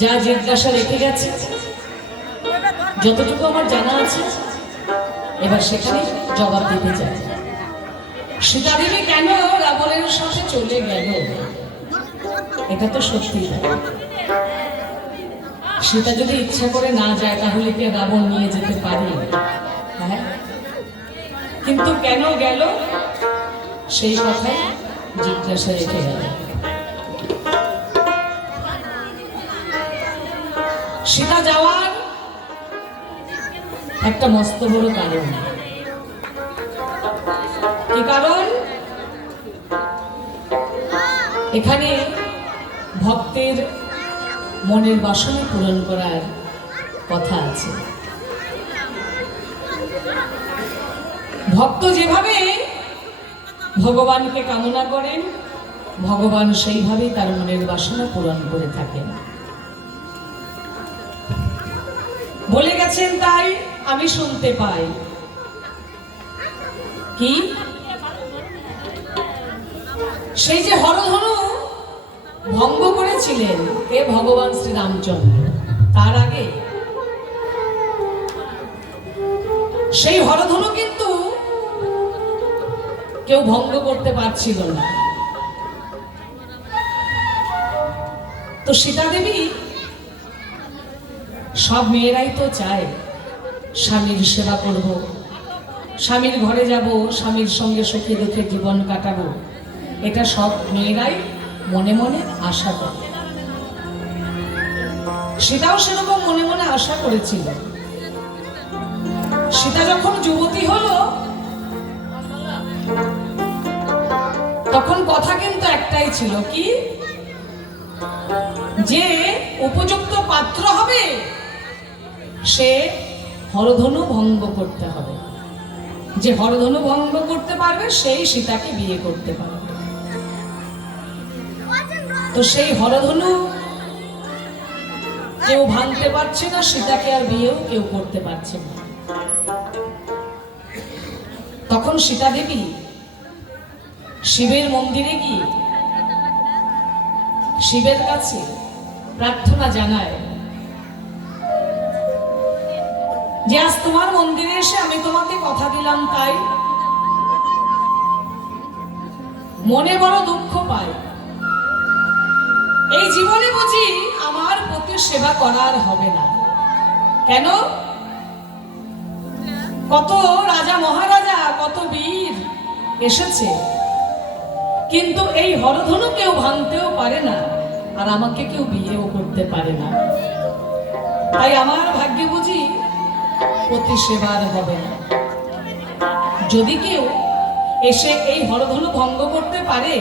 যা জিজ্ঞাসা রেখে গেছে, যতটুকু আমার জানা আছে, এবার সেখানে জবাব দিতে চাই। সীতা দেবী কেন রাবণের সাথে চলে গেল, এটা তো সত্যি। সীতা যদি ইচ্ছা করে না যায় তাহলে কি রাবণ নিয়ে যেতে পারে? হ্যাঁ, কিন্তু কেন গেল সেই কথাই জিজ্ঞাসা রেখে গেল। সীতা যাওয়ার একটা মস্ত বড় কারণ। কি কারণ? এখানে ভক্তের মনের বাসনা পূরণ করার কথা আছে। ভক্ত যেভাবে ভগবানকে কামনা করেন, ভগবান সেইভাবেই তার মনের বাসনা পূরণ করে থাকেন। বলে গেছেন, তাই আমি শুনতে পাই। কি? সেই যে হরধনু ভঙ্গ করেছিলেন কে? ভগবান শ্রী রামচন্দ্র। তার আগে সেই হরধনু কিন্তু কেউ ভঙ্গ করতে পারছিল না। তো সীতা দেবী, সব মেয়েরাই তো চায় স্বামীর সেবা করব, স্বামীর ঘরে যাব, স্বামীর সঙ্গে সুখে দুঃখে জীবন কাটাবো, এটা সব মেয়েরাই মনে মনে আশা করে। সীতাও সেরকম মনে মনে আশা করেছিল। সীতা যখন যুবতী হলো তখন কথা কিন্তু একটাই ছিল, কি? যে উপযুক্ত পাত্র হবে সে হরধনু ভঙ্গ করতে হবে। যে হরধনু ভঙ্গ করতে পারবে সেই সীতাকে বিয়ে করতে পারবে। তো সেই হরধনু কেউ ভাঙতে পারছে না, সীতাকে আর বিয়েও কেউ করতে পারছে না। তখন সীতা দেবী শিবের মন্দিরে গিয়ে শিবের কাছে প্রার্থনা জানায় যে আজ তোমার মন্দিরে এসে আমি তোমাকে কথা দিলাম, তাই মনে বড় দুঃখ পাই। এই জীবনে বুঝি আমার প্রতি সেবা করার হবে না। কেন? কত রাজা মহারাজা, কত বীর এসেছে, কিন্তু এই হরধনু কেউ ভাঙতেও পারে না, আর আমাকে কেউ বিয়েও করতে পারে না। তাই আমার ভাগ্যে বুঝি প্রতি সেবার হবে না। যদি কেউ এসে এই হরধনু ভঙ্গ করতে পারে,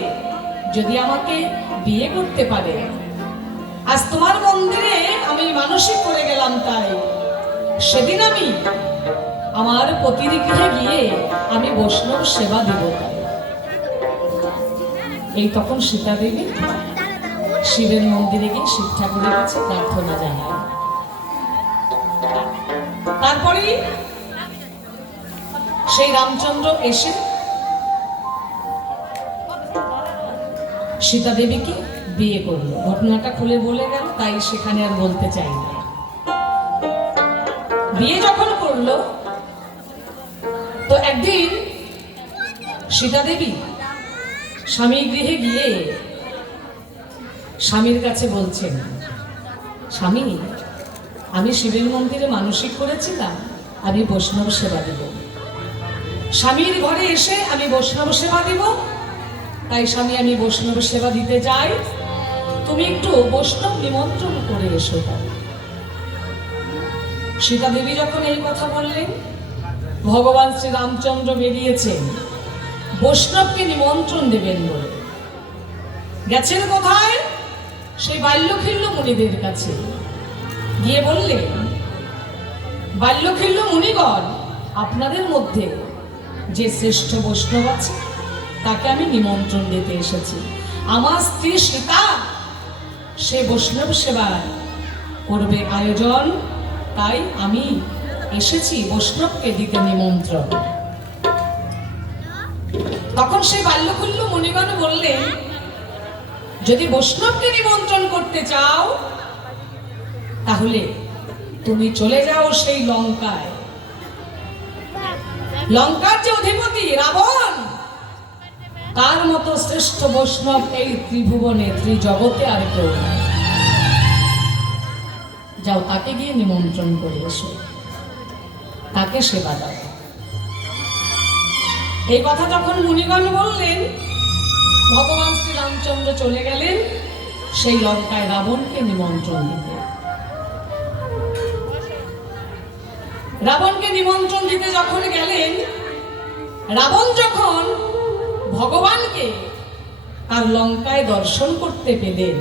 যদি আমাকে বিয়ে করতে পারে, আজ তোমার মন্দিরে আমি মানসিক করে গেলাম, তাই সেদিন আমি আমার পতির গৃহে গিয়ে আমি বৈষ্ণব সেবা দেব। এই তখন সীতা দেবী শিবের মন্দিরে গিয়ে শিব ঠাকুরের কাছে প্রার্থনা জানায়। তারপরে সেই রামচন্দ্র এসে সীতা দেবীকে বিয়ে করলো। ঘটনাটা খুলে বলে গেল, তাই সেখানে আর বলতে চাই না। বিয়ে যখন করলো তো একদিন সীতা দেবী স্বামীর গৃহে গিয়ে স্বামীর কাছে বলছেন, স্বামী, আমি শিবের মন্দিরে মানসিক করেছিলাম আমি বৈষ্ণব সেবা দেব। স্বামীর ঘরে এসে আমি বৈষ্ণব সেবা দেব, তাই স্বামী আমি বৈষ্ণব সেবা দিতে যাই, তুমি একটু বৈষ্ণব নিমন্ত্রণ করে এসো। সীতা দেবী যখন এই কথা বললেন, ভগবান শ্রী রামচন্দ্র বেরিয়েছেন বৈষ্ণবকে নিমন্ত্রণ দেবেন বলে। গেছেন কোথায়? সেই বাল্যখিল্য মুনিদের কাছে গিয়ে বললেন, বাল্যখিল্য মুনিগণ, আপনাদের মধ্যে যে শ্রেষ্ঠ বৈষ্ণব আছে তাকে আমি নিমন্ত্রণ দিতে এসেছি। আমার স্ত্রী সীতা সে বৈষ্ণব সেবা করবে আয়োজন, তাই আমি এসেছি বৈষ্ণবকে দিতে নিমন্ত্রণ। তখন সেই বাল্যকুল্য মুনিগণ বললেন, যদি বৈষ্ণবকে নিমন্ত্রণ করতে চাও তাহলে তুমি চলে যাও সেই লঙ্কায়। লঙ্কার যে অধিপতি রাবণ, তার মতো শ্রেষ্ঠ বৈষ্ণব এই ত্রিভুবনে ত্রিজগতে আর কেউ নাই। যাও, তাকে গিয়ে নিমন্ত্রণ করে এসো, তাকে সেবা দাও। এই কথা যখন মুনিগণ বললেন, ভগবান শ্রী রামচন্দ্র চলে গেলেন সেই লঙ্কায় রাবণকে নিমন্ত্রণ দিতে। রাবণকে নিমন্ত্রণ দিতে যখন গেলেন, রাবণ যখন ভগবানকে তার লঙ্কায় দর্শন করতে পেলেন,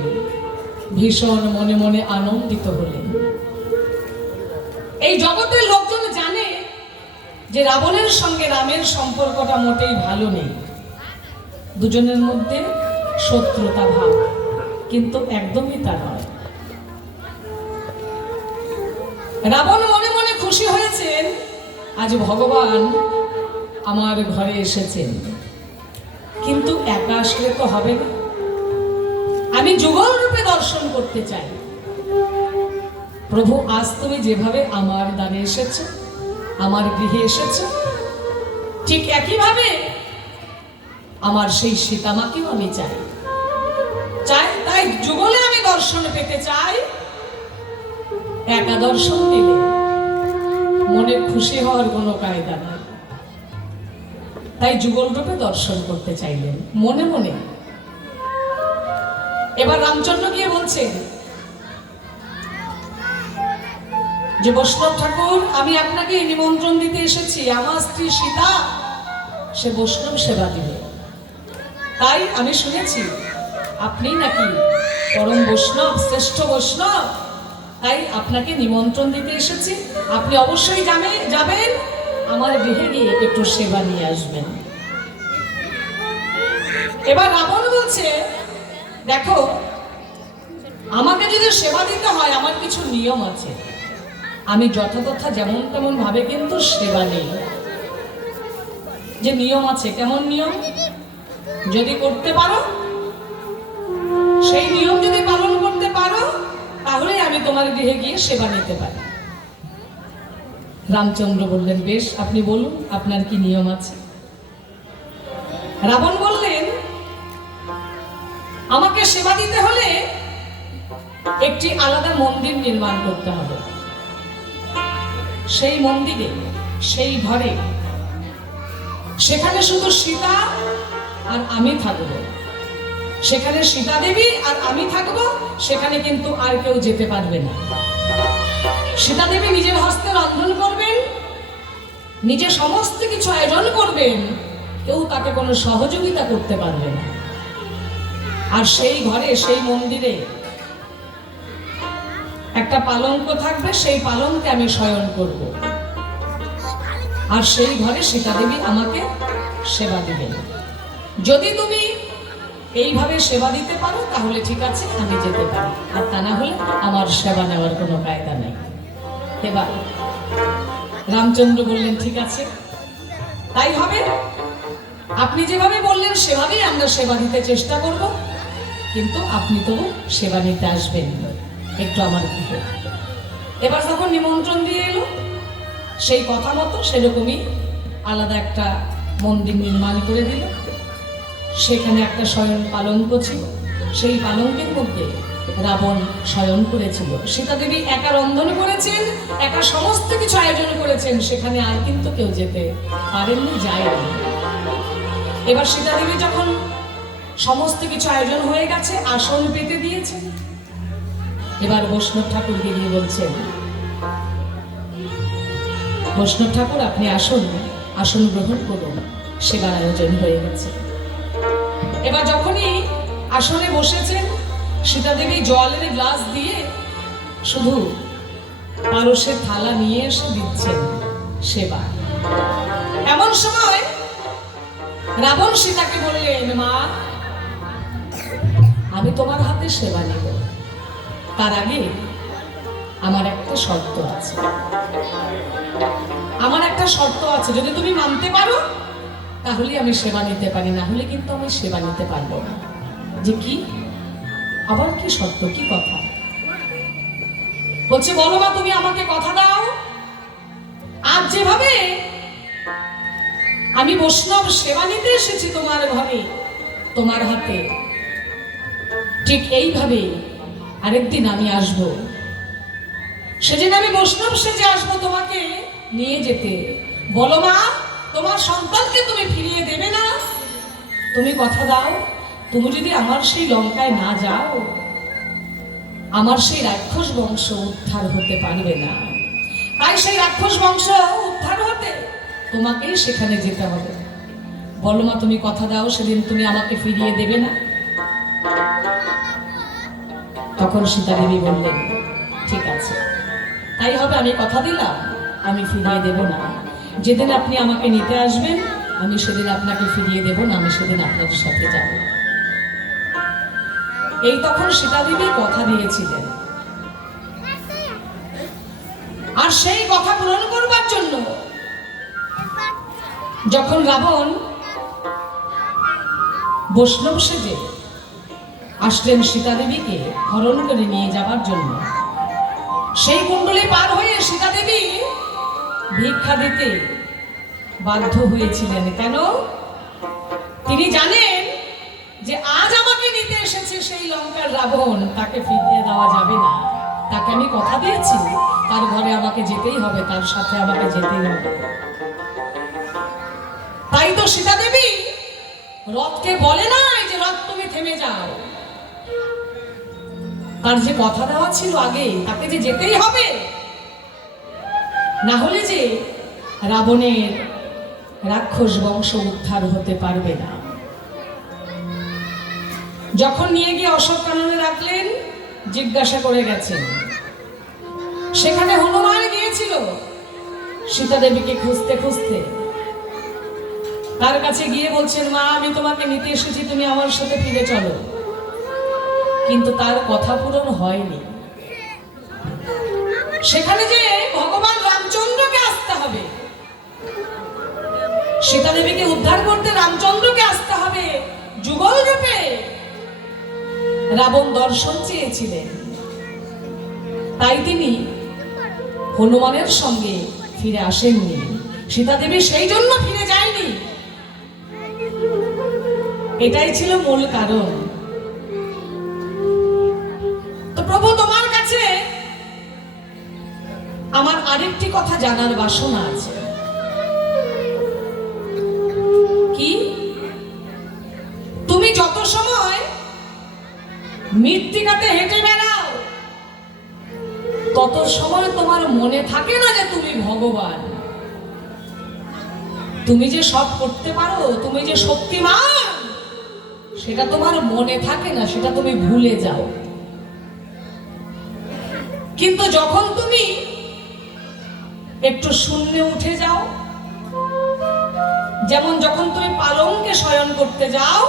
ভীষণ মনে মনে আনন্দিত হলেন। এই জগতের লোকজন জানে যে রাবণের সঙ্গে রামের সম্পর্কটা মোটেই ভালো নেই, দুজনের মধ্যে শত্রুতা ভাব, কিন্তু একদমই তা নয়। রাবণ মনে মনে খুশি হয়েছেন, আজ ভগবান আমার ঘরে এসেছেন, কিন্তু একা আসলে তো হবে না, আমি যুগল রূপে দর্শন করতে চাই। প্রভু, আজ তুমি যেভাবে আমার দ্বারে এসেছো, আমার গৃহে এসেছো, ঠিক একইভাবে আমার সেই সীতামাকেও আমি চাই। তাই যুগলে আমি দর্শন পেতে চাই। একা দর্শন দিলে মনে খুশি হওয়ার কোনো কায়দা নাই, তাই যুগল রূপে দর্শন করতে চাইলেন মনে মনে। এবার রামচন্দ্র গিয়ে বলছেন যে, বৈষ্ণব ঠাকুর, আমি আপনাকে নিমন্ত্রণ দিতে এসেছি, আমার স্ত্রী সীতা সে বৈষ্ণব সেবা দিবে। তাই আমি শুনেছি আপনি নাকি পরম বৈষ্ণব, শ্রেষ্ঠ বৈষ্ণব, তাই আপনাকে নিমন্ত্রণ দিতে এসেছি। আপনি অবশ্যই যাবেন, আমার গৃহে গিয়ে একটু সেবা নিয়ে আসবেন। এবার রাবণ বলছে, দেখো, আমাকে যদি সেবা দিতে হয় আমার কিছু নিয়ম আছে, আমি যথাযথা যেমন তেমন ভাবে কিন্তু সেবা নেই। যে নিয়ম আছে, কেমন নিয়ম? যদি করতে পারো, সেই নিয়ম যদি পালন করতে পারো, তাহলে আমি তোমার গৃহে গিয়ে সেবা নিতে পারি। রামচন্দ্র বললেন, বেশ, আপনি বলুন আপনার কি নিয়ম আছে। রাবণ বললেন, আমাকে সেবা দিতে হলে একটি আলাদা মন্দির নির্মাণ করতে হবে। সেই মন্দিরে, সেই ঘরে, সেখানে শুধু সীতা আর আমি থাকব। সেখানে সীতা দেবী আর আমি থাকব, সেখানে কিন্তু আর কেউ যেতে পারবে না। সীতা দেবী নিজের হস্তে রন্ধন করবেন, নিজে সমস্ত কিছু আয়োজন করবেন, কেউ তাকে কোনো সহযোগিতা করতে পারবে না। আর সেই ঘরে, সেই মন্দিরে একটা পালঙ্ক থাকবে, সেই পালঙ্কে আমি শয়ন করব। আর সেই ঘরে সীতা দেবী আমাকে সেবা দিবেন। যদি তুমি এইভাবে সেবা দিতে পারো তাহলে ঠিক আছে, আমি যেতে পারি, আর তা না হলে আমার সেবা নেওয়ার কোনো কায়দা নেই। এবার রামচন্দ্র বললেন, ঠিক আছে, তাই হবে। আপনি যেভাবে বললেন সেভাবেই আমরা সেবা দিতে চেষ্টা করব, কিন্তু আপনি তবু সেবা নিতে আসবেন একটু আমার গৃহে। এবার যখন নিমন্ত্রণ দিয়ে এলো, সেই কথা মতো সেরকমই আলাদা একটা মন্দির নির্মাণ করে দিল। সেখানে একটা শয়ন পালঙ্ক ছিল, সেই পালঙ্কের মধ্যে রাবণ শয়ন করেছিল। সীতা দেবী একা রন্ধন করেছেন, একা সমস্ত কিছু আয়োজন করেছেন, সেখানে আর কিন্তু কেউ যেতে পারেননি, যায়নি। এবার সীতা দেবী যখন সমস্ত কিছু আয়োজন হয়ে গেছে, আসন পেতে দিয়েছেন, এবার বৈষ্ণব ঠাকুরকে গিয়ে বলছেন, বৈষ্ণব ঠাকুর, আপনি আসন গ্রহণ করুন, সেবার আয়োজন হয়ে গেছে। এবার যখনই আসনে বসেছেন, সীতা দেবী জলের গ্লাস দিয়ে শুধু পারসের থালা নিয়ে এসে দিচ্ছেন সেবা। এমন সময় রাবণ সীতাকে বললেন, মা, আমি তোমার হাতে সেবা নেব, তার আগে আমার একটা শর্ত আছে। আমার একটা শর্ত আছে, যদি তুমি মানতে পারো তাহলে আমি সেবা নিতে পারি, না হলে কিন্তু আমি সেবা নিতে পারবো না। যে কি? আবার কি শর্ত, কি কথা? বলছে, বলছে বলো মা, তুমি আমাকে কথা দাও, আজ যেভাবে আমি বৈষ্ণব সেবা নিতে এসেছি তোমার ঘরে তোমার হাতে, ঠিক এইভাবে আরেকদিন আমি আসব, সেদিন আমি বৈষ্ণব সেজে আসবো তোমাকে নিয়ে যেতে। বলো মা, তোমার সন্তানকে তুমি ফিরিয়ে দেবে না? তুমি কথা দাও, তুমি যদি আমার সেই লঙ্কায় না যাও, আমার সেই রাক্ষস বংশ উদ্ধার হতে পারবে না। তাই সেই রাক্ষস বংশ উদ্ধার হতে তোমাকেই সেখানে যেতে হবে। বলো মা, তুমি কথা দাও, সেদিন তুমি আমাকে ফিরিয়ে দেবে না? তখন সীতা দেবী বললেন, ঠিক আছে, তাই হবে, আমি কথা দিলাম, আমি ফিরিয়ে দেব না। যেদিন আপনি আমাকে নিতে আসবেন, আমি সেদিন আপনাকে ফিরিয়ে দেব না, আমি সেদিন আপনাদের সাথে যাব। এই তখন সীতা দেবী কথা দিয়েছিলেন, আর সেই কথা পূরণ করবার জন্য যখন রাবণ বৈষ্ণব সেজে আসলেন সীতা দেবীকে হরণ করে নিয়ে যাবার জন্য, সেই কুণ্ডলী পার হয়ে সীতা দেবী ভিক্ষা দিতে বাধ্য হয়েছিলেন। কেন? তিনি জানেন যে আজ আমাকে নিতে এসেছে সেই লঙ্কার রাবণ, তাকে ফিরিয়ে দেওয়া যাবে না। তাকে আমি কথা দিয়েছি, তার ঘরে আমাকে যেতেই হবে, তার সাথে আমাকে যেতেই হবে। তাই তো সীতা দেবী রথকে বলে নাই যে রথ তুমি থেমে যাও, তার যে কথা দেওয়া ছিল আগে, তাকে যে যেতেই হবে, না হলে যে রাবণের রাক্ষস বংশ উদ্ধার হতে পারবে না। যখন নিয়ে গিয়ে অশোক কাননে রাখলেন, জিজ্ঞাসা করে গেছেন, সেখানে হনুমান গিয়েছিল সীতা দেবীকে খুঁজতে খুঁজতে, তার কাছে গিয়ে বলছেন, মা, আমি তোমাকে নিতে এসেছি, তুমি আমার সাথে ফিরে চলো। কিন্তু তার কথা পূরণ হয়নি। সেখানে যে ভগবান রামচন্দ্রকে আসতে হবে, সীতা দেবীকে উদ্ধার করতে রামচন্দ্রকে আসতে হবে যুগল রূপে। রাবণ দর্শন চেয়েছিলেন, তাই তিনি হনুমানের সঙ্গে ফিরে আসেননি। সীতা দেবী সেই জন্য ফিরে যায়নি, এটাই ছিল মূল কারণ। তো প্রভু, তোমার কাছে আমার আরেকটি কথা জানার বাসনা আছে। কি? তুমি যত সময় মৃত্তিকাতে হেঁটে বেড়াও, তত সময় তোমার মনে থাকে না যে তুমি ভগবান, তুমি যে সব করতে পারো, তুমি যে শক্তিমান, সেটা তোমার মনে থাকে না, সেটা তুমি ভুলে যাও। কিন্তু যখন তুমি একটু শূন্যে উঠে যাও, যেমন যখন তুমি পালঙ্কে শয়ন করতে যাও,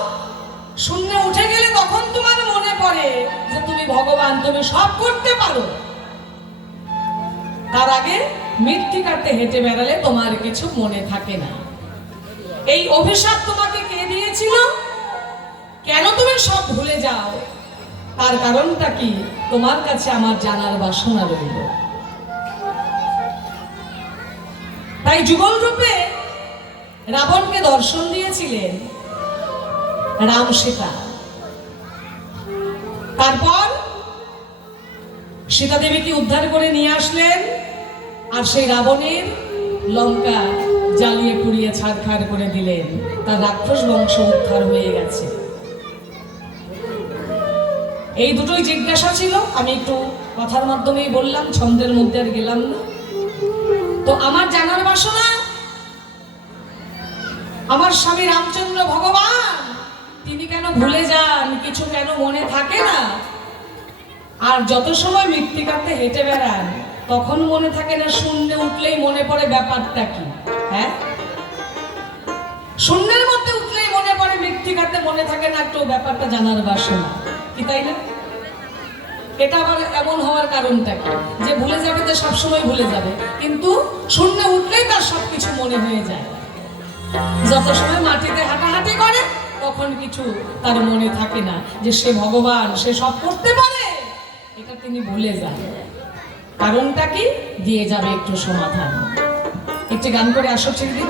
শূন্যে উঠে গেলে তখন তোমার মনে পড়ে যে তুমি ভগবান, তুমি সব করতে পারো। তার আগে মৃত্তিকাতে হেঁটে বেড়ালে তোমার কিছু মনে থাকে না। এই অভিশাপ তোমাকে কে দিয়েছিল? কেন তুমি সব ভুলে যাও? তার কারণটা কি? তোমার কাছে আমার জানার বাসনা রইল। তাই যুগল রূপে রাবণকে দর্শন দিয়েছিলেন রাম সীতা। তারপর সীতা দেবীকে উদ্ধার করে নিয়ে আসলেন, আর সেই রাবণের লঙ্কা জ্বালিয়ে পুড়িয়ে ছাড়খাড় করে দিলেন। তার রাক্ষস বংশ উদ্ধার হয়ে গেছে। এই দুটোই জিজ্ঞাসা ছিল, আমি একটু কথার মাধ্যমেই বললাম, ছন্দের মধ্যে আর গেলাম না। তো আমার জানার বাসনা, আমার স্বামী রামচন্দ্র ভগবান তিনি কেন ভুলে যান, কিছু কেন মনে থাকে না? আর যত সময় মৃত্তিকাতে হেঁটে বেড়ান তখন মনে থাকে না, শূন্যে উঠলেই মনে পড়ে ব্যাপারটা কি? হ্যাঁ, শূন্যের মধ্যে উঠলেই মনে পড়ে, মৃত্তিকাতে মনে থাকে না, একটু ব্যাপারটা জানার বাসনা কি, তাই না? এটা আবার এমন হওয়ার কারণটা কি? যে ভুলে যাবে তো সবসময় ভুলে যাবে, কিন্তু শূন্যে উঠলেই তার সবকিছু মনে হয়ে যায়। যত সময় মাটিতে হাঁটাহাঁটি করে তখন কিছু তার মনে থাকে না, যে সে ভগবান, সে সব করতে পারে, এটা তিনি ভুলে যান। কারণটা কি দিয়ে যাবে একটু সমাধান। একটি গান করে আসর ছেড়ে দিচ্ছি।